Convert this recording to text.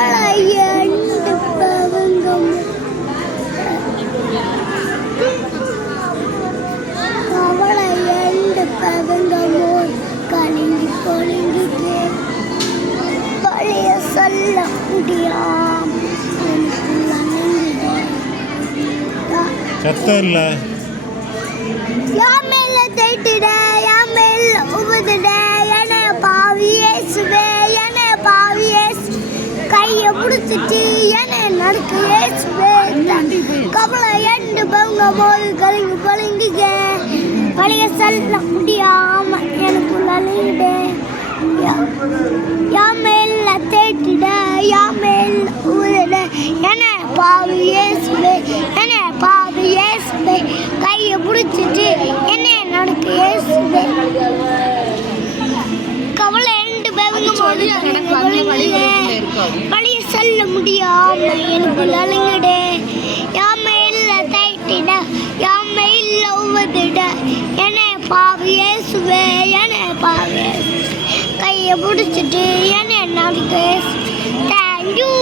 கவலை எண்டு பவங்கம் கவலை எண்டு பவங்கமோ கலிங்கி பொலிங்கிக்கு பழைய சொல்ல முடியாம சத்தம் யாமேல தேய்ட்டிட யாமேல உபதிட என பாவி இயேசுவே என பாவி இயேசு கையை பிடிச்சிட்டு என நடக்கு இயேசுவே கவலை எண்டு பங்க போது கலிங்கி பழங்கிக்க பழைய சொல்ல முடியாம எனக்குள்ள அழியிடே யாமேல தேய்ட்டிட யாமேல உபதிட என பாவி இயேசுவே என பாவி இயேசுவே கையை பிடிச்சிட்டு என்ன நடக்கு இயேசுவே கவலை எண்டு பவங்க வழிய சொல்ல முடியாம எனக்கு அழுங்கடே யாம இல்ல தைட்டிட யாம இல்ல உவதிட என பாவி இயேசுவே என பாவி கையை பிடிச்சிட்டு என்ன நடக்கு இயேசு தேங்க்யூ